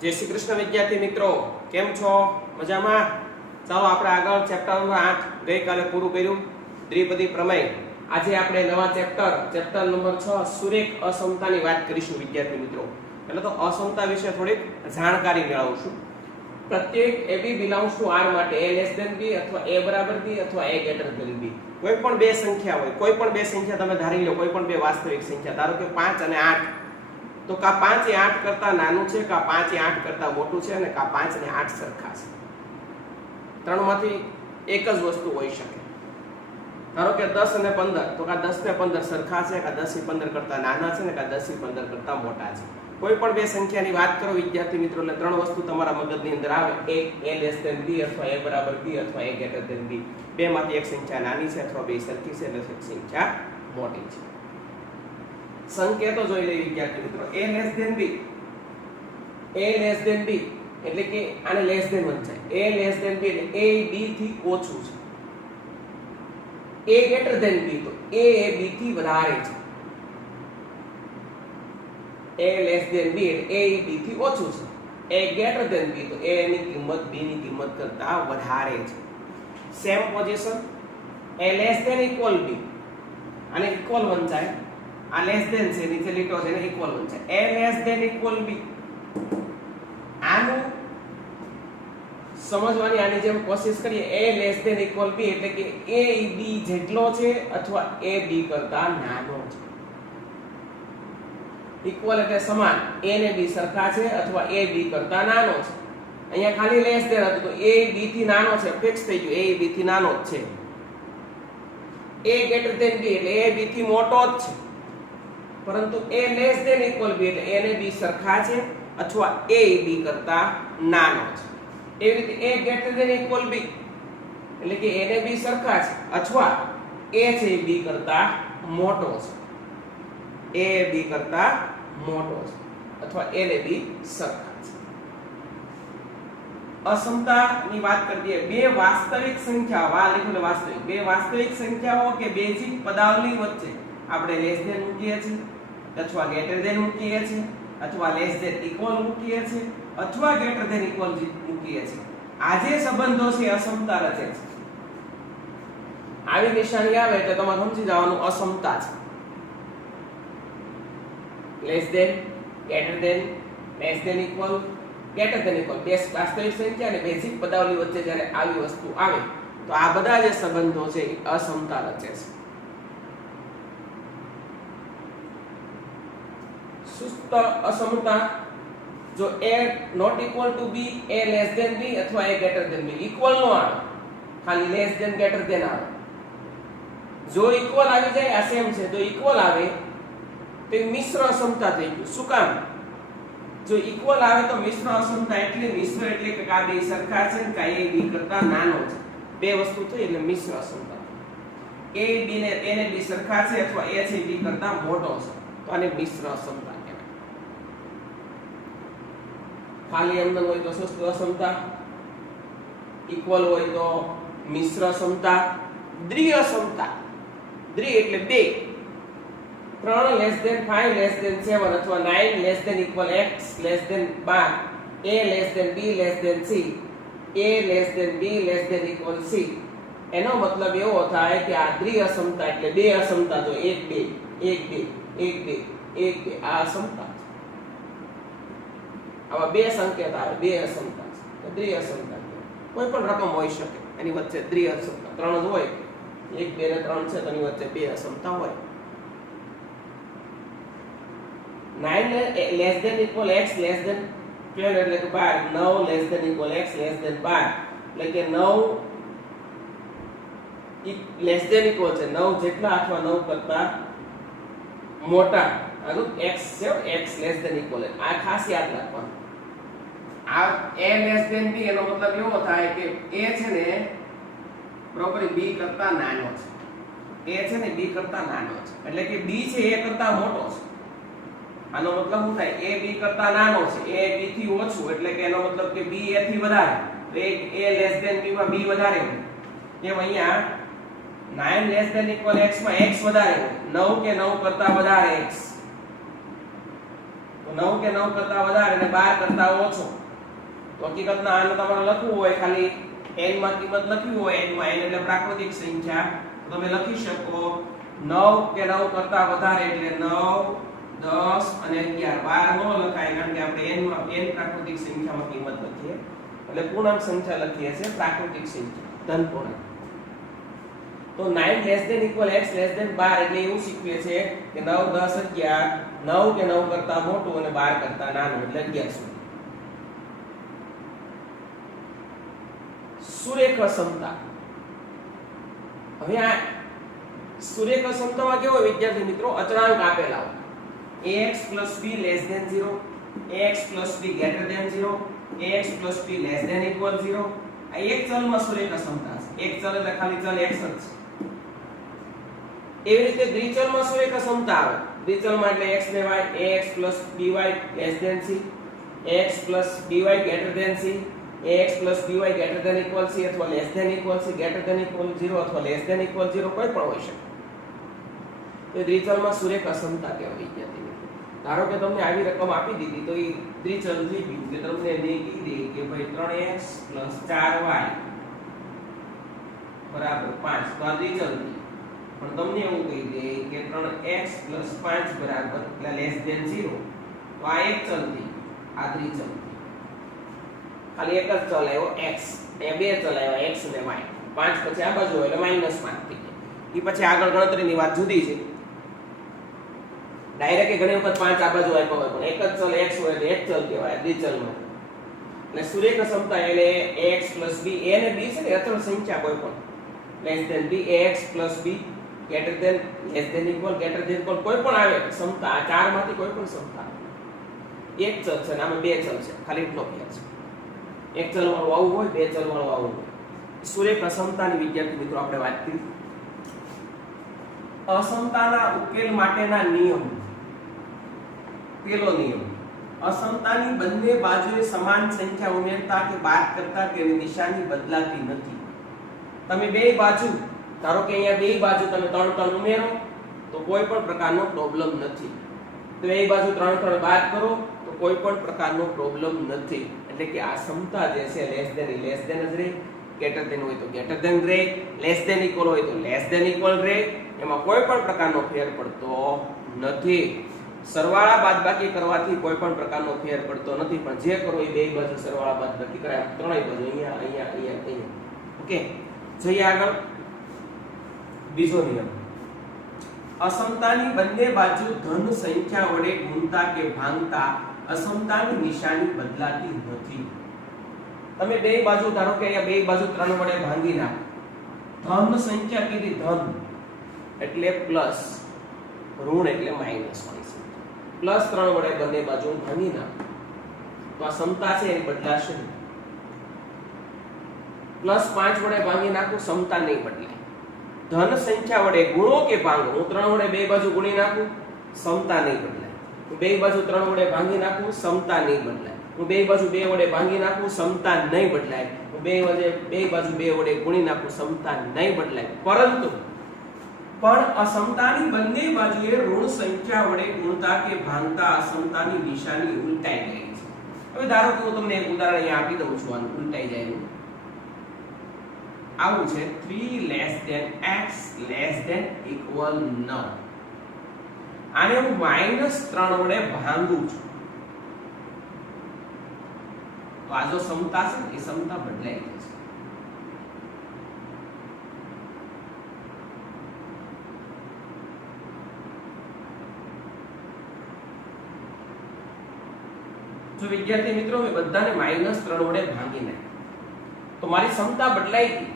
जय श्री कृष्ण विद्यार्थी मित्रों, केम छो? मजामां? चालो આપણે આગળ ચેપ્ટર નંબર 8 ગઈકાલે પૂરું કર્યું, દ્વિપદી પ્રમેય. આજે આપણે નવા ચેપ્ટર નંબર 6 સુરેખ અસમતાની વાત કરીશું વિદ્યાર્થી મિત્રો. એટલે તો અસમતા વિશે થોડીક જાણકારી મેળવશું. પ્રત્યેક ab belongs to r માટે a less than b અથવા a બરાબર b અથવા a greater than b કોઈ પણ બે સંખ્યા હોય, કોઈ પણ બે સંખ્યા તમે ધારી લો, કોઈ પણ બે વાસ્તવિક સંખ્યા ધારો કે 5 અને 8, તો કા 5 એ 8 કરતા નાનું છે, કા 5 એ 8 કરતા મોટું છે, અને કા 5 ને 8 સરખા છે. ત્રણમાંથી એક જ વસ્તુ હોઈ શકે. ધારો કે 10 અને 15, તો કા 10 ને 15 સરખા છે, કા 10 એ 15 કરતા નાના છે, ને કા 10 એ 15 કરતા મોટા છે. કોઈ પણ બે સંખ્યાની વાત કરો વિદ્યાર્થી મિત્રો, એટલે ત્રણ વસ્તુ તમારા મગજની અંદર આવે. એક a less than b અથવા a બરાબર b અથવા a greater than b. બેમાંથી એક સંખ્યા નાની છે અથવા બે સરખી છે, એટલે એક સંખ્યા મોટી છે. સંકેતો જોઈ લઈએ વિદ્યાર્થી મિત્રો. a less than b, a less than b એટલે કે આને less than વંચાય. a less than b એટલે a b થી ઓછું છે. a greater than b તો a એ b થી વધારે છે. a less than b એટલે a b થી ઓછું છે. a greater than b તો a ની કિંમત b ની કિંમત કરતા વધારે છે. Same position, a less than equal b, આને ઇક્વલ વંચાય. આ લેસ ધેન છે, નીચે લીટો છે, એને ઇક્વલ વંચાય. a less than equal b, આનું સમજવાની આની જેમ કોશિશ કરીએ. a less than equal b એટલે કે a b જેટલો છે અથવા a b કરતા નાનો છે. ઇક્વલ એટલે સમાન, a ને b સરખા છે અથવા a b કરતા નાનો છે. અહીંયા ખાલી લેસ ધેન હતું તો a b થી નાનો છે, ફિક્સ થઈ ગયું, a b થી નાનો જ છે. a greater than b એટલે a b થી મોટો જ છે, પરંતુ a less than equal b એટલે a ને b સરખા છે અથવા a b કરતા નાનો છે. એવી રીતે a greater than equal b એટલે કે a ને b સરખા છે અથવા a છે b કરતા મોટો છે. a b કરતા મોટો છે અથવા a ને b સરખા છે. અસમતાની વાત કરીએ. બે વાસ્તવિક સંખ્યાઓ, આ લખ્યું વાસ્તવિક, બે વાસ્તવિક સંખ્યાઓ કે બેઝિક પદાવલી વચ્ચે આપણે લેસ ધેન મૂકીએ છીએ અથવા ગ્રેટર ધેન મૂકીએ છીએ અથવા લેસ ધેન ઇક્વલ મૂકીએ છીએ અથવા ગ્રેટર ધેન ઇક્વલ મૂકીએ છીએ. આ જે સંબંધો છે અસમતા રચે છે. આવી નિશાની આવે એટલે તમારે સમજી જવાનું અસમતા છે. Less than, greater than, less than equal, greater than equal, બે વાસ્તવિક સંખ્યા અને બેઝિક પદાવલી વચ્ચે જ્યારે આવી વસ્તુ આવે તો આ બધા જે સંબંધો છે એ અસમતા રચે છે. સુસ્ત અસમતા, જો a not equal to b, a less than b અથવા a greater than b. Equal નો આવે, ખાલી less than greater than આવે. જો ઇક્વલ આવી જાય, આ સેમ છે, તો ઇક્વલ આવે તો મિશ્ર અસમતા થઈ ગયું. શું કામ? જો ઇક્વલ આવે તો મિશ્ર અસમતા એટલે મિશ્ર એટલે કે આ બે સરખા છે ને કા a b કરતા નાનો છે. બે વસ્તુ થઈ એટલે મિશ્ર અસમતા. a b ને a ને b સરખા છે અથવા a છે b કરતા મોટો છે, તો આને મિશ્ર અસમતા. ખાલી એમ હોય તો સુસ્ત અસમતા, ઇક્વલ હોય તો મિશ્ર અસમતા. દ્વિ અસમતા, દ્વિ એટલે બે. 3 less than 5 less than 7 અથવા 9 less than equal x less than 12, a less than b less than c, a less than b less than equal c. એનો મતલબ એવો થાય કે આ દ્વિ અસમતા એટલે બે અસમતા, તો 1 2 1 2 1 2 1 2 આ અસમતા. આવા બે સંકેત આવે, બે અસમતા છે, દ્વિ અસમતા. કોઈ પણ રકમ હોઈ શકે, એની વચ્ચે દ્વિ અસમતા. 3 જ હોય, 1 2 ને 3 છે, તો એની વચ્ચે બે અસમતા હોય. 9 less than equal x less than 12 એટલે કે 12. 9 less than equal x less than 12 એટલે કે 9 less than equal છે 9 જેટલા અથવા 9 કરતા મોટા. આનું x છે, x less than equal. આ ખાસ યાદ રાખવાનું. આ a less than b એનો મતલબ એવો થાય કે a છે ને બરોબર b કરતા નાનો છે. a છે ને b કરતા નાનો છે એટલે કે b છે a કરતા મોટો છે. આનો મતલબ શું થાય? a b કરતા નાનો છે, a b થી ઓછું એટલે કે એનો મતલબ કે b a થી વધારે. તો a less than b માં b વધારે હોય. એમ અહીંયા 9 less than equal x માં x વધારે હોય. 9 કે 9 કરતા વધારે x. તો 9 કે 9 કરતા વધારે અને 12 કરતા ઓછો. તો હકીકતમાં આને તમારે લખવું હોય ખાલી n માં કિંમત લખવી હોય n માં n એટલે પ્રાકૃતિક સંખ્યા, તો તમે લખી શકો 9 કે 9 કરતા વધારે એટલે 9 10 અને 11. 12 નો લખાય કારણ કે આપણે n માં n પ્રાકૃતિક સંખ્યામાં કિંમત લખીએ એટલે પૂર્ણાંક સંખ્યા લખીએ છે પ્રાકૃતિક સંખ્યા ધન પૂર્ણાંક. તો 9 less than equal x less than 12 એટલે એવું શીખવીએ છે કે 9 10 11 9 કે 9 કરતા મોટું અને 12 કરતા નાનું એટલે 11 સુધી. સુરેખ સમતા. હવે આ સુરેખ સમતામાં કેવો વિદ્યાર્થી મિત્રો અચળાંક આપેલા હોય ax b less than 0 ax b greater than 0 ax b less than equal 0. આ એક ચલમાં સુરેખ સમતા છે. એક ચલ એટલે ખાલી ચલ x જ છે. એવી રીતે દ્વિચલમાં સુરેખ સમતા આવે. દ્વિચલમાં એટલે x ને y ax by less than c ax by greater than c ax by greater than equal c અથવા less than equal c greater than equal 0 અથવા less than equal 0 કોઈ પણ હોઈ શકે. તો દ્વિચલમાં સુરેખ અસમતા કહેવાય વિદ્યાર્થી મિત્રો. ધારો કે તમને આવી રકમ આપી દીધી તો એ દ્વિચલ થઈ ગયું કે તમને ને કીધી કે ભાઈ 3x 4y બરાબર 5 તો આ દ્વિચલ થઈ. પણ તમને એવું કહી દે કે 3x 5 બરાબર એટલે લેસ ધેન 0 તો આ એક ચલ થઈ, આ દ્વિચલ થઈ. ખાલી એક જ ચલ આવ્યો x, એ બે ચલ આવ્યા x અને y. 5 પછી આ બાજુ એટલે -5 થઈ જાય. ઈ પછી આગળ ગણતરીની વાત જુદી છે. ડાયરેક્ટ ઘણી વખત 5 આ બાજુ આપ્યો હોય પણ એક જ ચલ x હોય એટલે એક ચલ કહેવાય દ્વિચલમાં. એટલે સુરેખ સમતા એટલે ax b a અને b છે ને અચળ સંખ્યા કોઈ પણ less than b ax b greater than less than equal greater than equal કોઈ પણ આવે સમતા આ ચાર માંથી કોઈ પણ સમતા એક ચલ છે ને આમાં બે ચલ છે ખાલી એટલો ફેર છે. એક ચલ વાળું આવું હોય બે ચલ વાળું આવું હોય. સુરેખ અસમતાની વિદ્યાર્થી મિત્રો આપણે વાત કરી. અસમતાના ઉકેલ માટેના નિયમ. પહેલો નિયમ અસમતાની બંને બાજુએ સમાન સંખ્યા ઉમેરતા કે બાદ કરતા તેની નિશાની બદલાતી નથી. તમે બે બાજુ ધારો કે અહીંયા બે બાજુ તમે 3 3 ઉમેરો તો કોઈ પણ પ્રકારનો પ્રોબ્લેમ નથી. તો બે બાજુ 3 3 બાદ કરો તો કોઈ પણ પ્રકારનો પ્રોબ્લેમ નથી. એટલે કે આ સમતા જે છે લેસ ધેન જ રહે, ગ્રેટર ધેન હોય તો ગ્રેટર ધેન રહે, લેસ ધેન ઇક્વલ હોય તો લેસ ધેન ઇક્વલ રહે. એમાં કોઈ પણ પ્રકારનો ફેર પડતો નથી. સરવાળા બાદબાકી કરવાથી કોઈ પણ પ્રકારનો ફેર પડતો નથી. પણ જે કરો એ બે બાજુ સરવાળા બાદબાકી કરાય, ત્રણેય બાજુ અહીંયા અહીંયા અહીંયા અહીંયા. ઓકે, જોઈએ આગળ. બીજો નિયમ અસમતાની બંને બાજુ ધન સંખ્યા વડે ગુણતા કે ભાંગતા અસમતાની નિશાની બદલાતી નથી. તમે બે બાજુ ધારો કે અહીંયા બે બાજુ 3 વડે ભાંગી નાખો. ધન સંખ્યા કીધી ધન એટલે પ્લસ, ઋણ એટલે માઈનસ હોય છે. પ્લસ 3 વડે બંને બાજુ ભાંગી નાખો તો આ સમતા છે એ બદલાશે નહીં. પ્લસ 5 વડે ભાંગી નાખો સમતા નહીં બદલાય. ધન સંખ્યા વડે ગુણો કે ભાંગો, હું 3 વડે બે બાજુ ગુણી નાખું સમતા નહીં બદલાય. હું બે બાજુ 3 વડે ભાંગી નાખું સમતા નહીં બદલાય. હું બે બાજુ 2 વડે ભાંગી નાખું સમતા નહીં બદલાય. હું બે બાજુ 2 વડે ગુણી નાખું સમતા નહીં બદલાય. પરંતુ પણ અસમતાની બંને બાજુએ ઋણ સંખ્યા વડે ગુણતા કે ભાંગતા અસમતાની નિશાની ઉલટાઈ જાય છે. હવે ધારો કે હું તમને એક ઉદાહરણ અહીંયા આપી દઉં છું આનું ઉલટાઈ જાય. આવું છે 3 less than x less than equal 9. આને હું -3 વડે ભાંગું છું તો આ જો સમતા છે એ સમતા બદલાઈ ગઈ છે. જો વિદ્યાર્થી મિત્રો મેં બધાને -3 વડે ભાંગી નાખ્યા તો મારી સમતા બદલાઈ ગઈ.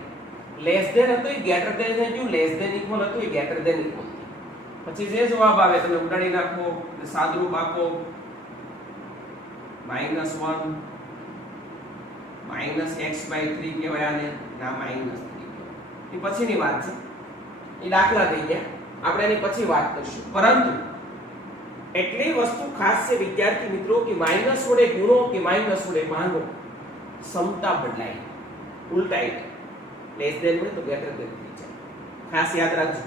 લેસ ધેન હતો એ ગ્રેટર ધેન થઈ ગયું, લેસ ધેન ઇક્વલ હતો એ ગ્રેટર ધેન ઇક્વલ. પછી જે જવાબ આવે તમે ઉડાડી નાખો, સાદરૂપ આપો -1 -x/3 કહેવાય આને, ના -3 કહેવાય. એ પછીની વાત છે, એ દાખલા થઈ ગયા, આપણે એની પછી વાત કરીશું. પરંતુ એટલી વસ્તુ ખાસ છે વિદ્યાર્થી મિત્રો કે માઈનસ વડે ગુણો કે માઈનસ વડે ભાંગો સમતા બદલાય, ઉલટાઈ જાય. લેસ ધેન હોય તો ગ્રેટર ધેન થઈ જાય. ખાસ યાદ રાખજો.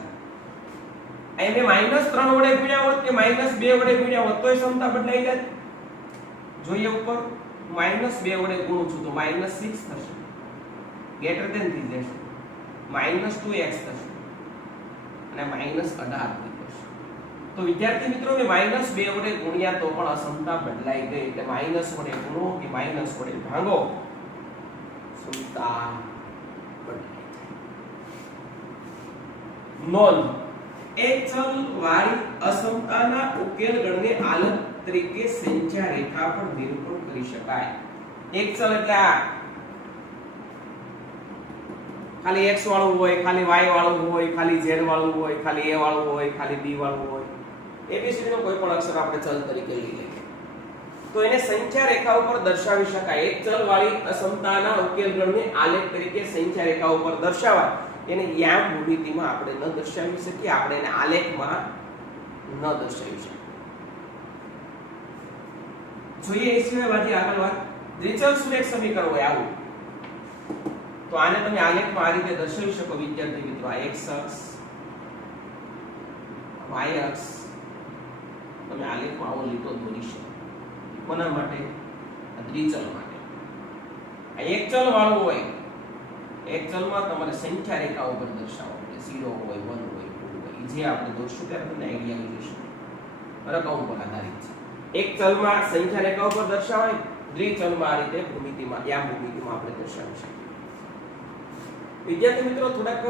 અહીં મેં -3 વડે ગુણ્યા હોત કે -2 વડે ગુણ્યા હોત તોય સમતા બદલાઈ જાય. જોઈએ ઉપર -2 વડે ગુણું છું તો -6 થશે, ગ્રેટર ધેન થઈ જશે, -2x થશે અને -18 થઈ જશે. તો વિદ્યાર્થી મિત્રો મેં -2 વડે ગુણ્યા તો પણ અસમતા બદલાઈ ગઈ, એટલે માઈનસ વડે ગુણો કે માઈનસ વડે ભાગો સમતા બદલાઈ જાય. નોંધ: એક ચલ વાળી અસમતાના ઉકેલ ગણને આલેખ તરીકે સંખ્યા રેખા પર નિરૂપણ કરી શકાય. એક ચલ એટલે આ ખાલી x વાળું હોય, ખાલી y વાળું હોય, ખાલી z વાળું હોય, ખાલી a વાળું હોય, ખાલી b વાળું હોય, abcd નો કોઈ પણ અક્ષર આપણે ચલ તરીકે લઈ લઈએ તો એને સંખ્યા રેખા ઉપર દર્શાવી શકાય. એક ચલ વાળી અસમતાના ઉકેલ ગણને આલેખ તરીકે સંખ્યા રેખા ઉપર દર્શાવાય. એને યામ ભૂમિતિમાં આપણે ન દર્શાવી શકીએ, આપણે એને આલેખમાં ન દર્શાવી શકીએ. જોઈએ એ સિવાય બાકી આગળ વાત. દ્વિચલ સુરેખ સમીકરણ હોય આવું તો આને તમે આલેખમાં આ રીતે દર્શાવી શકો વિદ્યાર્થી મિત્રો. આ x અક્ષ, y અક્ષ તમે આલેખમાં આવો લીટો દોરી શકો. કોના માટે? આ દ્વિચલ માટે. આ એક ચલ વાળું હોય, એક ચલમાં તમારે સંખ્યા રેખા ઉપર દર્શાવો એટલે 0 હોય, 1 હોય, 2 હોય, જે આપણે દોરશું ત્યારે તમને આઈડિયા આવી જશે. રકમ પર આધારિત છે. એક ચલમાં સંખ્યા રેખા ઉપર દર્શાવાય, દ્વિચલમાં આ રીતે ભૂમિતિમાં યામ ભૂમિતિમાં આપણે દર્શાવી શકીએ. વિદ્યાર્થી મિત્રો થોડાક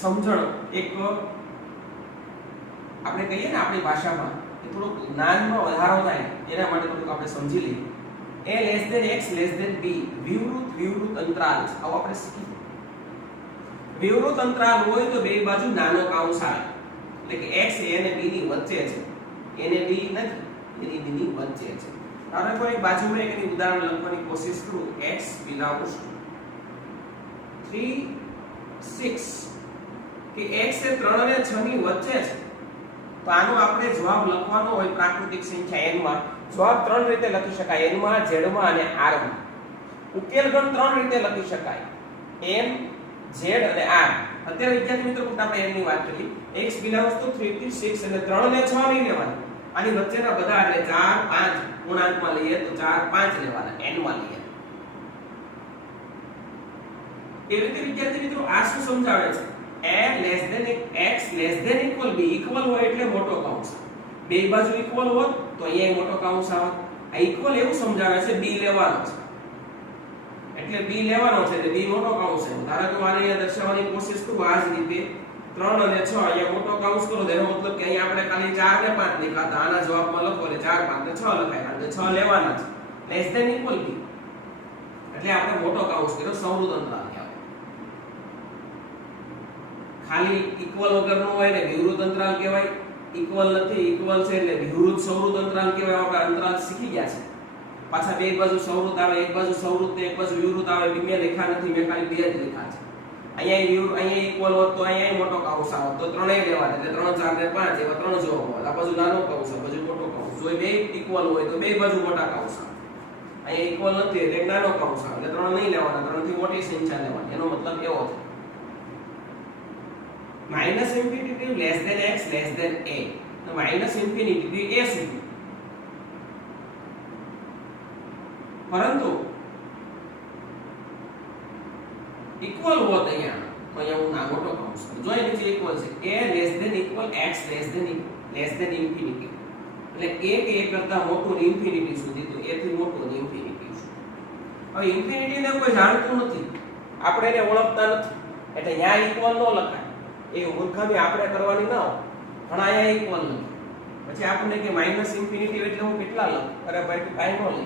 સમજણ એક આપણે કહીએ ને આપણી ભાષામાં કે થોડુંક જ્ઞાનમાં વધારો થાય એના માટે થોડુંક આપણે સમજી લઈએ. a less than x less than b વિવૃત અંતરાલ છે. આવો આપણે શીખી. વિવૃત અંતરાલ હોય તો બે બાજુ નાનો કૌંસ આવે એટલે કે x a અને b ની વચ્ચે છે, a ને b નથી, એની b ની વચ્ચે છે. હવે કોઈ બાજુમાં એક એની ઉદાહરણ લખવાની કોશિશ કરું. x belongs to 3 6 કે x એ 3 અને 6 ની વચ્ચે છે તો આનો આપણે જવાબ લખવાનો હોય પ્રાકૃતિક સંખ્યા n માં. જવાબ 3 રીતે લખી શકાય, n માં, z માં અને r માં. ઉકેલ ગણ 3 રીતે લખી શકાય, n, z અને r. અત્યારે વિદ્યાર્થી મિત્રો ફક્ત આપણે n ની વાત કરી. x belongs to 3 થી 6 એટલે 3 અને 6 નહીં લેવાના. આની વચ્ચેના બધા એટલે 4 5 પૂર્ણાંકમાં લઈએ તો 4 5 લેવાના, n માં લઈએ. એ રીતે વિદ્યાર્થી મિત્રો આ શું સમજાવે છે? a less than x less than equal b. Equal હોય એટલે મોટો કૌંસ, બે બાજુ ઇક્વલ હોત તો અહીંયા મોટો કૌંસ આવે. આ ઇક્વલ એવું સમજાવે છે b લેવાનો છે એટલે b લેવાનો છે એટલે b મોટો કૌંસ છે. ધારો કે મારે અહીંયા દર્શાવવાની કોશિશ કરું આ જ રીતે 3 અને 6 અહીંયા મોટો કૌંસ કરો તો એનો મતલબ કે અહીંયા આપણે ખાલી 4 ને 5 લખ્યા. આના જવાબમાં લખો એટલે 4 5 ને 6 લખાય કારણ કે 6 લેવાના છે. લેસ ધેન ઇક્વલ b એટલે આપણે મોટો કૌંસ કર્યો, સૌરુદ અંતરાલ કહેવાય. ખાલી ઇક્વલ વગરનો હોય ને વિવૃત અંતરાલ કહેવાય. ઇક્વલ નથી, ઇક્વલ છે એટલે વિવૃત સૌરુદ અંતરાલ કહેવાય. આપણે અંતરાલ શીખી ગયા છે. પાછા બે બાજુ સૌરુદ આવે, એક બાજુ સૌરુદ ને એક બાજુ વિવૃત આવે. મેં લેખા નથી, મેં ખાલી બે જ લેખા છે. અહીંયા વિવૃત, અહીંયા ઇક્વલ હોત તો અહીંયા મોટો કૌંસ આવે તો ત્રણેય લેવાના એટલે 3 4 ને 5 એવા 3 જવાબ હોય. આ બાજુ નાનો કૌંસ, આ બાજુ મોટો કૌંસ. જો બે ઇક્વલ હોય તો બે બાજુ મોટા કૌંસ આવે. અહીંયા ઇક્વલ નથી એટલે નાનો કૌંસ આવે એટલે 3 નહીં લેવાના, 3 થી મોટી સંખ્યા લેવાની. એનો મતલબ એવો છે. Minus infinity less than x less than a તો માઈનસ ઇન્ફિનિટી થી a સુધી. પરંતુ ઇક્વલ હોત અહીંયા તો અહીંયા હું ના મોટો કૌંસ જો એ નીચે ઇક્વલ છે a less than equal x less than infinity એટલે a કે a કરતા મોટું ને ઇન્ફિનિટી સુધી તો a થી મોટું ને ઇન્ફિનિટી સુધી. હવે ઇન્ફિનિટી ને કોઈ જાણતું નથી, આપણે એને ઓળખતા નથી એટલે અહીંયા ઇક્વલ નો લખાય. એ મૂર્ખામી આપણે કરવાની ના હોય. ઘણા અહીંયા ઇક્વલ નથી પછી આપણને કે માઈનસ ઇન્ફિનિટી એટલે હું કેટલા લઉં? અરે ભાઈ તું કાઈ ન લે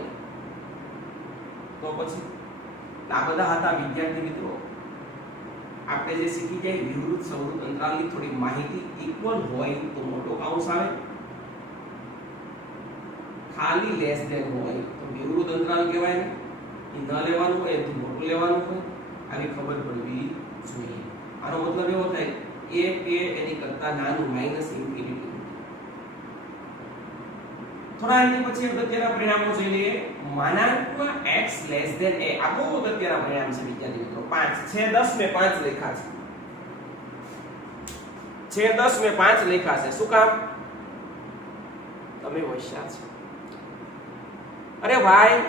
તો પછી આ બધા હતા વિદ્યાર્થી મિત્રો. આપણે જે શીખી જાય વિવૃત સૌરુદ અંતરાલની થોડી માહિતી. ઇક્વલ હોય તો મોટો કૌંસ આવે, ખાલી લેસ ધેન હોય તો વિવૃત અંતરાલ કહેવાય. એ ન લેવાનું હોય એથી મોટું લેવાનું હોય. આવી ખબર પડવી જોઈએ. આનો મતલબ એવો થાય a કે એની કરતા નાનું માઈનસ ઇન્ફિનિટી. થોડા એની પછી અગત્યના પરિણામો જોઈ લઈએ. માનાંકમાં x લેસ ધેન a. આ બહુ અગત્યના પરિણામ છે વિદ્યાર્થી મિત્રો. 5 છે 10 મેં 5 લખ્યા છે. 10 મેં 5 લખ્યા છે. શું કામ? તમે હોશિયાર છો. અરે ભાઈ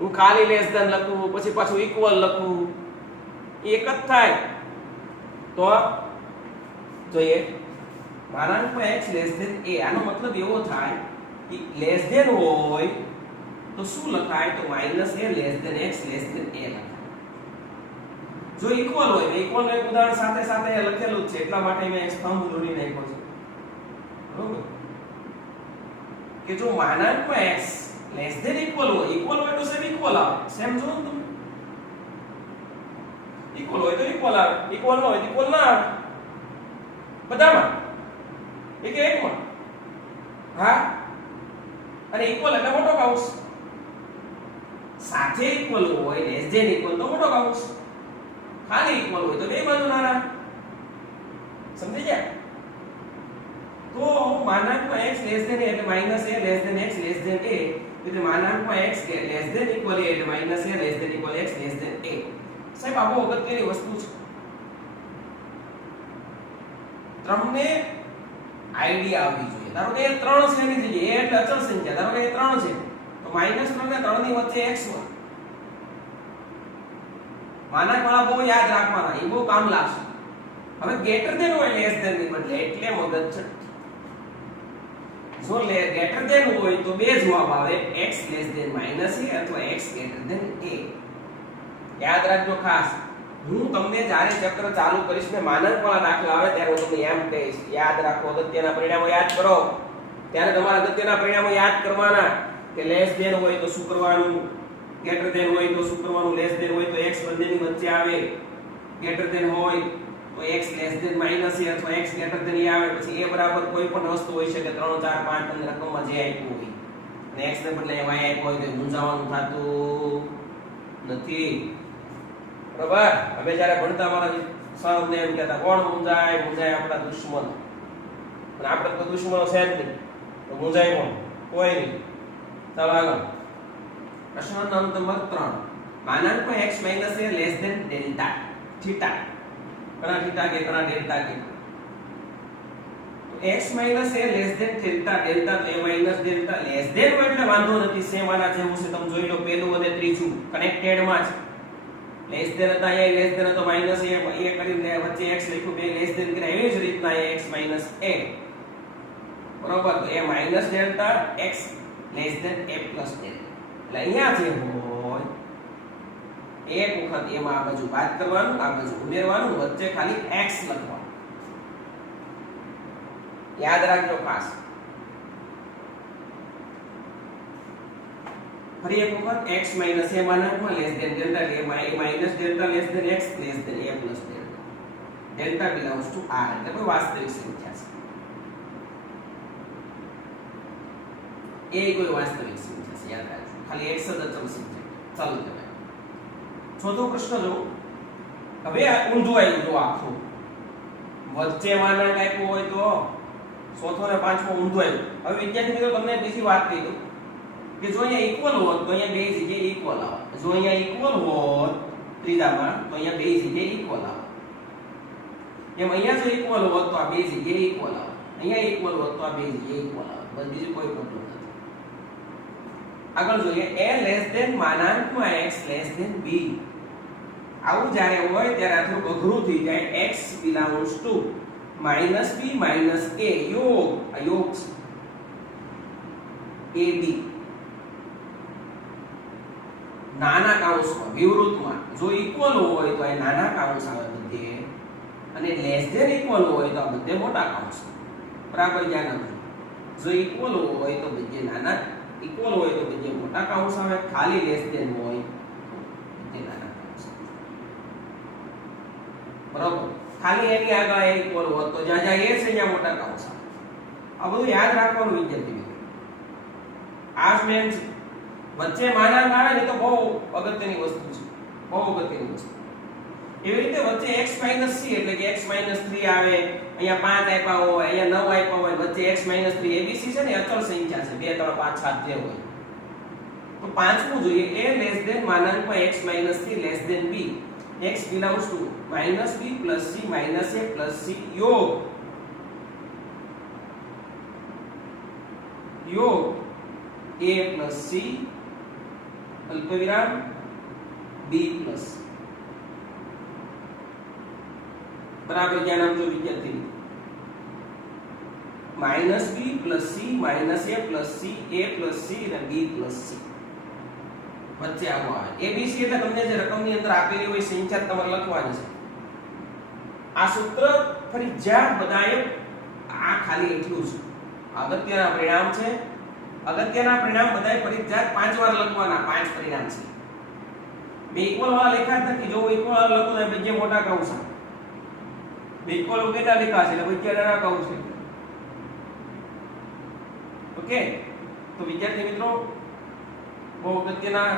હું ખાલી લેસ ધેન લખું પછી પાછું ઇક્વલ લખું એ એક જ થાય તો જોઈએ માનાંકમાં x લેસ ધેન a આનો મતલબ એવો થાય કે લેસ ધેન હોય તો શું લખાય તો minus a less than x less than a લખાય જો ઇક્વલ હોય તો ઇક્વલ નું એક ઉદાહરણ સાથે સાથે લખેલું જ છે એટલા માટે મેં એક સ્તંભ દોરી નાખ્યો છે બરોબર કે જો માનાંકમાં x લેસ ધેન ઇક્વલ હોય તો સેમ ઇક્વલ આવે સેમ જો ને તમે ઇક્વલ હોય તો ઇક્વલ આવે ઇક્વલ ન હોય તો ઇક્વલ ના આવે બધામાં એક એકમાં હા અને ઇક્વલ એટલે મોટો કૌંસ સાથે ઇક્વલ હોય લેસ ધેન ઇક્વલ તો મોટો કૌંસ ખાલી ઇક્વલ હોય તો બે બાજુ નાના સમજી ગયા તો માનાંકમાં x લેસ ધેન એટલે minus a less than x less than a એટલે માનાંકમાં x less than equal a એટલે minus a less than equal x less than a સાહેબ આ બહુ અગત્યની વસ્તુ છે તમને આઈડિયા આવવી જોઈએ ધારો કે 3 છે એની જગ્યાએ a એટલે અચળ સંખ્યા ધારો કે 3 છે તો -3 ને 3 ની વચ્ચે x હોય માનાંક વાળા બહુ યાદ રાખવાના એ બહુ કામ લાગશે હવે ગ્રેટર ધેન હોય લેસ ધેન ની બદલે એટલે મગજ છટ જો ગ્રેટર ધેન હોય તો બે જવાબ આવે x less than minus a અથવા x ગ્રેટર ધેન a યાદ રાખજો ખાસ હું તમને જ્યારે ચેપ્ટર ચાલુ કરીશ ને માનાંક વાળા દાખલા આવે ત્યારે હું તમને એમ કહીશ યાદ રાખો અગત્યના પરિણામો યાદ કરો ત્યારે તમારા અગત્યના પરિણામો યાદ કરવાના કે લેસ ધેન હોય તો શું કરવાનું ગ્રેટર ધેન હોય તો શું કરવાનું લેસ ધેન હોય તો x બંનેની વચ્ચે આવે ગ્રેટર ધેન હોય તો x less than minus a અથવા x ગ્રેટર ધેન a આવે પછી a બરાબર કોઈ પણ વસ્તુ હોઈ શકે 3 4 5 15 રકમમાં જે આપ્યું હોય અને x ને બદલે y આપ્યો હોય તો મૂંઝાવાનું થતું નથી બરાબર હવે જ્યારે ભણતા મારા સાહેબને એમ કહેતા કોણ મૂંઝાય આપણા દુશ્મન અને આપણે તો દુશ્મનો છે જ નહીં તો મૂંઝાય કોણ કોઈ નહીં ચાલો આગળ પ્રશ્ન નંબર 3 માનાંકમાં x a less than delta theta કણા થીટા કે કણા ડેલ્ટા કે તો x a less than theta delta તો a minus delta less than હોય એટલે વાંધો નથી સેમ આના જેવું છે તમે જોઈ લો પહેલું અને ત્રીજું કનેક્ટેડ માં છે લેસ ધેન હતા એ લેસ ધેન તો માઈનસ a કરીને વચ્ચે x લખ્યું બે લેસ ધેન કર્યા એવી જ રીતના x માઈનસ a બરોબર તો a minus delta x less than a plus delta એટલે અહીંયા જે હોય એક વખત એમાં આ બાજુ બાદ કરવાનું આ બાજુ ઉમેરવાનું વચ્ચે ખાલી x લખવાનું યાદ રાખજો ખાસ ફરી એક વખત x a માનાંકમાં લેસ ધેન ડેલ્ટા એટલે a minus delta less than x less than a plus delta delta belongs to r એટલે કોઈ વાસ્તવિક સંખ્યા છે એ કોઈ વાસ્તવિક સંખ્યા છે યાદ રાખજો ખાલી x જ અચળ સંખ્યા ચાલુ કરાય ચોથો પ્રશ્ન જો હવે ઊંધું આવ્યું જો આખું વચ્ચે માનાંક આપ્યો હોય તો ચોથો ને પાંચમો ઊંધું આવ્યું હવે વિદ્યાર્થી મિત્રો તમને બીજી વાત કહી દઉં કે જો અહીંયા ઇક્વલ હોત તો અહીંયા બે જગ્યાએ ઇક્વલ આવે જો અહીંયા ઇક્વલ હોત ત્રીજામાં તો અહીંયા બે જગ્યાએ ઇક્વલ આવે એમ અહીંયા જો ઇક્વલ હોત તો આ બે જગ્યાએ ઇક્વલ આવે અહીંયા ઇક્વલ હોત તો આ બે જગ્યાએ ઇક્વલ આવે બસ બીજું કોઈ પ્રોબ્લેમ નથી આગળ જોઈએ a લેસ ધેન માનાંકમાં x લેસ ધેન b આવું જ્યારે હોય ત્યારે આ થોડું અઘરું થઈ જાય x belongs two minus b minus a યોગ આ યોગ છે ab નાના કૌંસમાં વિવૃતમાં જો ઇક્વલ હોય તો આ નાના કૌંસ આવે બધે અને લેસ ધેન ઇક્વલ હોય તો આ બધે મોટા કૌંસ બરાબર ધ્યાન આપજો જો ઇક્વલ હોય તો બધે નાના ઇક્વલ હોય તો બધે મોટા કૌંસ આવે ખાલી લેસ ધેન હોય બધે નાના કૌંસ બરાબર ખાલી એની આગળ a ઇક્વલ હોય તો જ્યાં જ્યાં a છે ત્યાં મોટા કૌંસ આવે આ બધું યાદ રાખવાનું વિદ્યાર્થી મિત્રો આ મેન છે વચ્ચે માનાંક આવે ને તો બહુ અગત્યની વસ્તુ છે બહુ અગત્યની વસ્તુ એવી રીતે વચ્ચે x c એટલે કે x 3 આવે અહીંયા 5 આપ્યા હોય અહીંયા 9 આપ્યા હોય વચ્ચે x 3 abc છે ને અચળ સંખ્યા છે 2 3 5 7 જે હોય તો પાંચમું જોઈએ a લેસ ધેન માનાંકમાં x 3 less than b x belongs to -b + c - a + c યોગ a + c અલ્પવિરામ b પ્લસ બરાબર ધ્યાન આપજો વિદ્યાર્થી minus b plus c minus a plus c a plus c અને b પ્લસ c વચ્ચે આવો આવે abc એટલે તમને જે રકમની અંદર આપેલી હોય સંખ્યા તમારે લખવાની છે આ સૂત્ર ફરજિયાત બધાએ આ ખાલી એટલું છે અગત્યના પરિણામ છે અગત્યના પરિણામ બધાએ ફરજિયાત 5 વાર લખવાના 5 પરિણામ છે બે ઇક્વલ વાળા લખ્યા જ નથી જો ઇક્વલ વાળા લખો તો બે મોટા કૌંસ બે ઇક્વલ કેટલા લખ્યા છે એટલે બે નાના કૌંસ છે ઓકે તો વિદ્યાર્થી મિત્રો બહુ અગત્યના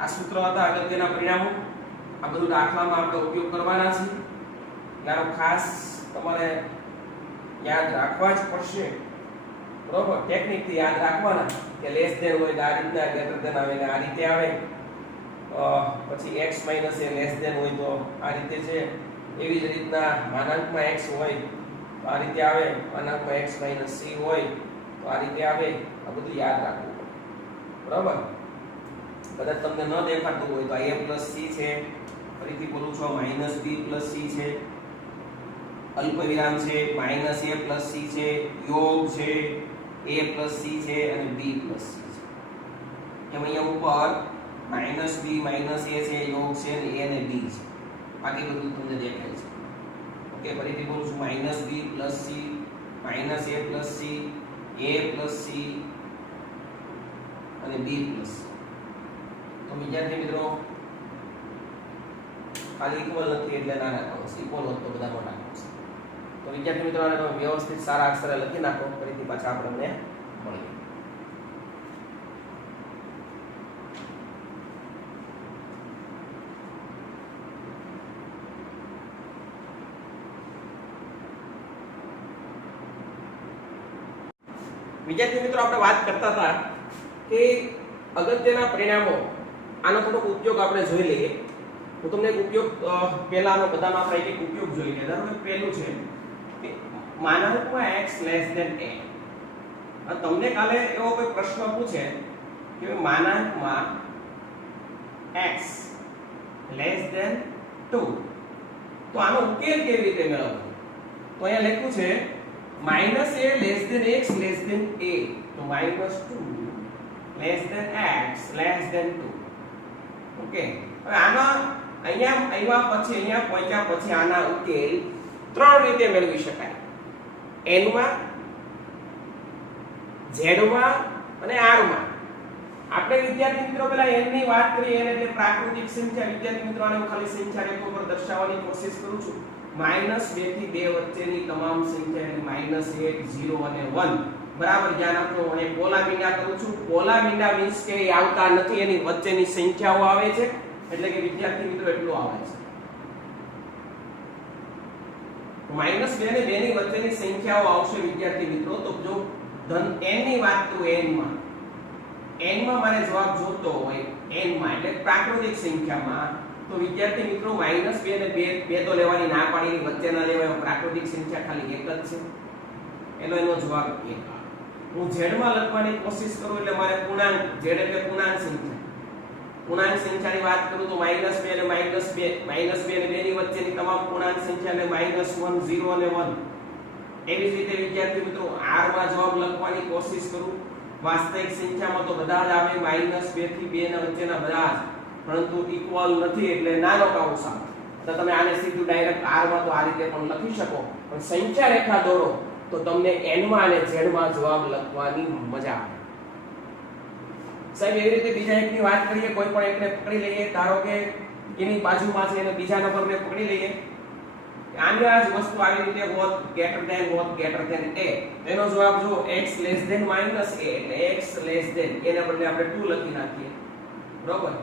આ સૂત્ર હતા અગત્યના પરિણામો આ બધું દાખલામાં આપણે ઉપયોગ કરવાના છે यारो खास તમારે યાદ રાખવા જ પડશે બરોબર ટેકનિક થી યાદ રાખવાના કે લેસ ધેન હોય તો આ રીતના ગ્રેટર ધેન આવે ને આ રીતે આવે પછી x minus a less than હોય તો આ રીતે છે એવી જ રીતના માનાંકમાં x હોય તો આ રીતે આવે માનાંકમાં x માઈનસ c હોય તો આ રીતે આવે આ બધું યાદ રાખવું બરોબર કદાચ તમને ન દેખાતું હોય તો આ a પ્લસ c છે ફરીથી બોલું છું માઈનસ b પ્લસ c છે અલ્પવિરામ છે માઈનસ a પ્લસ c છે યોગ છે a પ્લસ c છે અને b પ્લસ c છે એમ અહીંયા ઉપર માઈનસ b માઈનસ a છે યોગ છે અને a અને b છે બાકી બધું તમને દેખાય છે ઓકે ફરીથી બોલું છું minus b plus c minus a plus c a plus c અને b પ્લસ તો વિદ્યાર્થી મિત્રો ખાલી ઇક્વલ નથી એટલે નાના કૌંસ ઇક્વલ હોત તો બધા મોટા કૌંસ તો વિદ્યાર્થી મિત્રો આને તમે વ્યવસ્થિત સારા અક્ષરે લખી નાખો ફરીથી પાછા આપણે મળીએ વિદ્યાર્થી મિત્રો આપણે વાત કરતા હતા કે અગત્યના પરિણામો આનો થોડોક ઉપયોગ આપણે જોઈ લઈએ હું તમને એક ઉપયોગ પહેલાનો બધાનો આપણે એક ઉપયોગ જોઈ લઈએ ધારો કે પહેલું છે કે માનાંકમાં x લેસ ધેન a તમને કાલે એવો કોઈ પ્રશ્ન પૂછે કે માનાંકમાં x લેસ ધેન 2 તો આનો ઉકેલ કેવી રીતે મેળવવો તો અહીંયા લખ્યું છે minus a less than x less than a તો minus 2 less than x less than 2 okay હવે આના અહીંયા આવ્યા પછી અહીંયા પહોંચ્યા પછી આના ઉકેલ ત્રણ રીતે મેળવી શકાય n માં z માં અને r માં આપણે વિદ્યાર્થી મિત્રો પેલા n ની વાત કરી એને એટલે પ્રાકૃતિક સંખ્યા વિદ્યાર્થી મિત્રો આને હું ખાલી સંખ્યા રેખો પર દર્શાવવાની કોશિશ કરું છું -2 થી 2 વચ્ચેની તમામ સંખ્યા એટલે -1 0 અને 1 બરાબર ધ્યાન આપજો અને પોલા મીંડા કરું છું પોલા મીંડા મીન્સ કે એ આવતા નથી એની વચ્ચેની સંખ્યાઓ આવે છે એટલે કે વિદ્યાર્થી મિત્રો એટલું આવે છે -2 ને 2 ની વચ્ચેની સંખ્યાઓ આવશે વિદ્યાર્થી મિત્રો તો જો ધન n ની વાત કરું n માં મારે જવાબ જોતો હોય n માં એટલે પ્રાકૃતિક સંખ્યામાં તો વિદ્યાર્થી મિત્રો -2 ને 2 તો લેવાની ના પાડીની વચ્ચે ના લેવાય પ્રાકૃતિક સંખ્યા ખાલી એક જ છે એનો જવાબ 1 હું z માં લખવાની કોશિશ કરું એટલે મારે પૂર્ણાંક z એટલે પૂર્ણાંક સંખ્યા પૂર્ણાંક સંખ્યાની વાત કરું તો -2 અને -2 ને 2 ની વચ્ચેની તમામ પૂર્ણાંક સંખ્યા એટલે -1 0 અને 1 એવી જ રીતે વિદ્યાર્થી મિત્રો r માં જવાબ લખવાની કોશિશ કરું વાસ્તવિક સંખ્યામાં તો બધા જ આવે -2 થી 2 ના વચ્ચેના બધા જ પરંતુ ઇક્વલ નથી એટલે નાનો કૌંસ આવે તો તમે આને સીધું ડાયરેક્ટ r માં તો આ રીતે પણ લખી શકો પણ સંખ્યા રેખા દોરો તો તમને n માં અને z માં જવાબ લખવાની મજા આવે સાહેબ એવી રીતે બીજા એકની વાત કરીએ કોઈ પણ એકને પકડી લઈએ ધારો કે એની બાજુમાં છે અને બીજા નંબરને પકડી લઈએ આની આ જ વસ્તુ આવી રીતે હોત ગ્રેટર ધેન a એનો જવાબ જો x less than minus a એટલે x લેસ ધેન એના બદલે આપણે 2 લખી નાખીએ બરોબર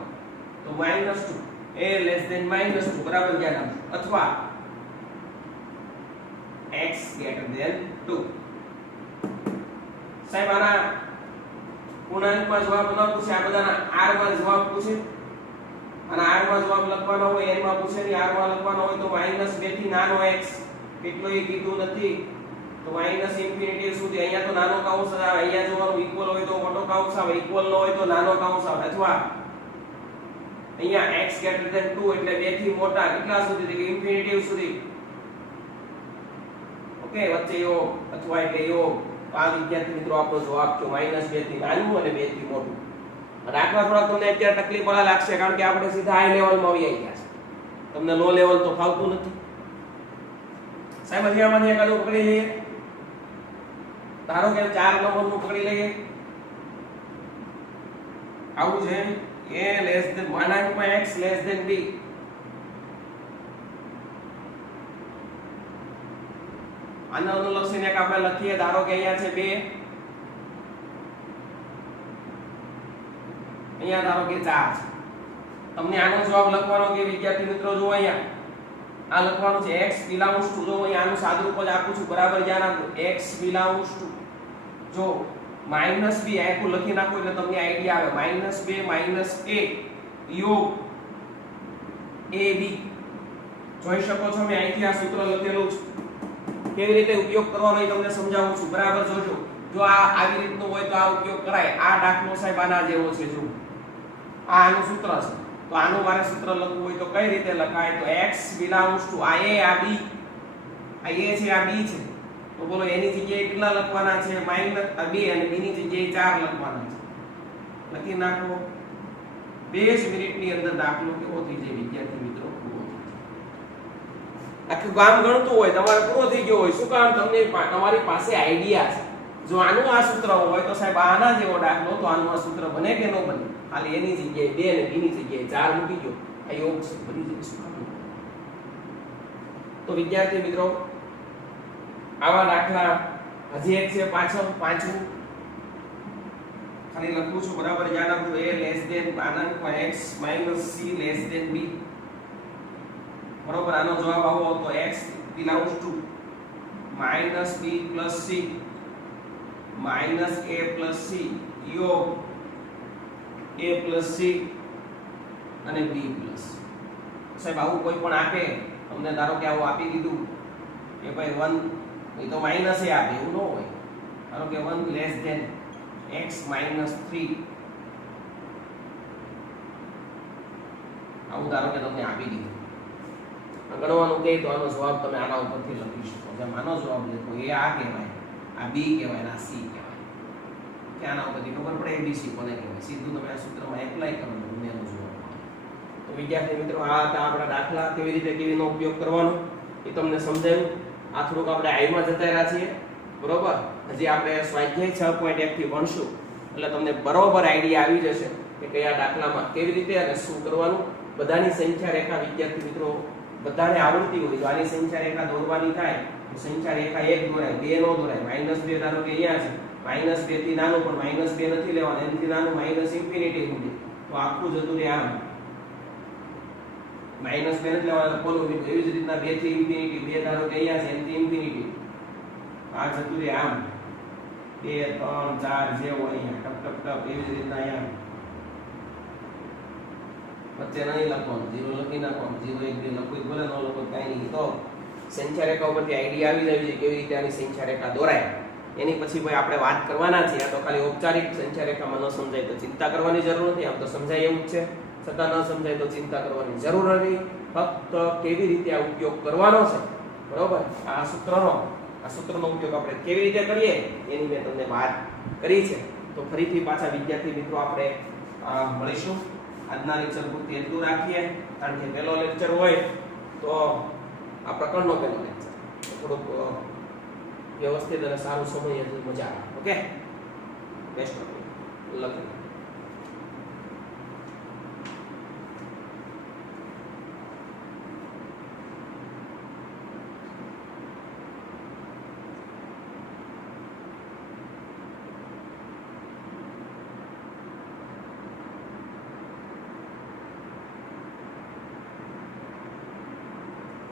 તો -2 a લેસ ધેન -2 બરાબર ધ્યાન આપો અથવા x ગ્રેટર ધેન 2 સાહેબ આના પૂર્ણાંકમાં જવાબ ન પૂછે આ બધાના r માં જવાબ પૂછે અને r માં જવાબ લખવાનો હોય n માં પૂછે ની r માં લખવાનો હોય તો -2 થી નાનો x કેટલો એ કીધું નથી તો ∞ સુધી અહીંયા તો નાનો કૌંસ આવે અહીંયા જોવાનું ઇક્વલ હોય તો મોટો કૌંસ આવે ઇક્વલ ન હોય તો નાનો કૌંસ આવે અથવા અહીંયા x greater than 2 એટલે 2 થી મોટા કેટલા સુધી કે ઇન્ફિનિટી સુધી. ઓકે, વચ્ચે યોગ અથવા એટલે યોગ. આ વિદ્યાર્થી મિત્રો આપણો જવાબ છે -2 થી નાનું અને 2 થી મોટું. રાખવા થોડા તમને અત્યારે તકલીફ વાળા લાગશે કારણ કે આપણે સીધા હાઈ લેવલમાં આવી ગયા છે. તમને લો લેવલ તો ફાવતું નથી. સાહેબ અહીંયામાંથી એકાદું પકડી લઈએ. ધારો કે 4 નંબરનું પકડી લઈએ. આવું છે a less than 1 x less than b. આને અનુલક્ષીને એક આપણે લખીએ. ધારો કે અહીંયા છે 2, અહીંયા ધારો કે 4 છે. તમને આનો જવાબ લખવાનો કે વિદ્યાર્થી મિત્રો જો અહીંયા આ લખવાનું છે x belongs to, જો અહીંયા આનું સાદુરૂપ જ આપું છું બરાબર ધ્યાન આપજો. x belongs to જો માઈનસ b આખું લખી નાખો એટલે તમને આઈડિયા આવે. -2 -a યોગ ab. જોઈ શકો છો મેં અહીંથી આ સૂત્ર લખેલું છે. કેવી રીતે ઉપયોગ કરવાનો એ તમને સમજાવું છું. બરાબર જોજો. જો આ આવી રીતનું હોય તો આ ઉપયોગ કરાય. આ દાખલો સાહેબ આના જેવો છે. જો આ આનું સૂત્ર છે તો આનું મારે સૂત્ર લખવું હોય તો કઈ રીતે લખાય? તો x belongs to આ a આ b, આ a છે આ b છે. તો બોલો એની જગ્યાએ કેટલા લખવાના છે? -2 અને b ની જગ્યાએ 4 લખવાના છે. લખી નાખો. 2 જ મિનિટની અંદર દાખલો કેવો થઈ જાય વિદ્યાર્થી મિત્રો? પૂરો થઈ જાય. આખું ગામ ગણતું હોય તમારે પૂરો થઈ ગયો હોય. શું કામ? તમને તમારી પાસે આઈડિયા છે. જો આનું આ સૂત્ર હોય તો સાહેબ આના જેવો દાખલો તો આનું આ સૂત્ર બને કે ન બને? ખાલી એની જગ્યાએ 2 અને b ની જગ્યાએ 4 મૂકી દો. આ યોગ છે બની જાય. શું કામ? તો વિદ્યાર્થી મિત્રો આવા દાખલા હજી એક છે પાછળ પાંચમું ખાલી લખું છું બરાબર ધ્યાન આપજો. a less than x minus c less than b. બરોબર. આનો જવાબ આવો તો x belongs to -b plus c -a plus c યોગ a plus c અને b plus. સાહેબ આવું કોઈ પણ આપે તમને, ધારો કે આવું આપી દીધું કે ભાઈ 1 એ તો માઈનસ એ આપે એવું ન હોય. ધારો કે 1 less than x minus 3 આવું ધારો કે તમને આપી દીધું. ગણવાનું કહે તો આનો જવાબ તમે આના ઉપરથી લખી શકો. જેમ આનો જવાબ લખો એ આ કહેવાય, આ b કહેવાય અને આ c કહેવાય. કે આના ઉપરથી ખબર પડે abc કોને કહેવાય. સીધું તમે આ સૂત્રમાં એપ્લાય કરો તો તમને એનો જવાબ મળે. તો વિદ્યાર્થી મિત્રો આ હતા આપણા દાખલા. કેવી રીતે કેવીનો ઉપયોગ કરવાનો એ તમને સમજાયું. આ થોડુંક આપણે આઈમાં જતા રહ્યા છીએ બરોબર. હજી આપણે સ્વાધ્યાય 6.1 થી ભણશું એટલે તમને બરોબર આઈડિયા આવી જશે કે કયા દાખલામાં કેવી રીતે અને શું કરવાનું. બધાની સંખ્યા રેખા વિદ્યાર્થી મિત્રો બધાને આવડતી હોય તો આની સંખ્યા રેખા દોરવાની થાય તો સંખ્યા રેખા 1 દોરાય, 2 નો દોરાય. -2 ધારો કે અહીંયા છે, -2 થી નાનું પણ -2 નથી લેવાનું, એનાથી નાનું −ઇન્ફિનિટી સુધી. તો આખું જતું રહે આમ. -2 નથી લેવાનું પોલું બીજું. એવી જ રીતના 2 થી ઇન્ફિનિટી, 2 ધારો કે અહીંયા છે એનાથી ઇન્ફિનિટી. આ જતું રહે આમ 2 3 4 જેવો અહીંયા ટપ ટપ ટપ. એવી જ રીતના અહીંયા વચ્ચે નહીં લખવાનું, 0 લખી નાખવાનું. 0 1 2 લખવું ભલે ન લખો કાંઈ નહીં. તો સંખ્યા રેખા ઉપરથી આઈડિયા આવી જાય છે કેવી રીતે આની સંખ્યા રેખા દોરાય. એની પછી કોઈ આપણે વાત કરવાના છે. આ તો ખાલી ઔપચારિક સંખ્યા રેખામાં ન સમજાય તો ચિંતા કરવાની જરૂર નથી. આમ તો સમજાય એવું જ છે, છતાં ન સમજાય તો ચિંતા કરવાની જરૂર નથી. ફક્ત કેવી રીતે આ ઉપયોગ કરવાનો છે બરોબર. આ સૂત્રનો ઉપયોગ આપણે કેવી રીતે કરીએ એની મેં તમને વાત કરી છે. તો ફરીથી પાછા વિદ્યાર્થી મિત્રો આપણે મળીશું. આજના લેક્ચર પૂરતી એટલું રાખીએ કારણ કે પહેલો લેક્ચર હોય તો આ પ્રકરણનો પહેલો લેક્ચર થોડુંક વ્યવસ્થિત અને સારું સમય મજા આવે. Okay, best of luck.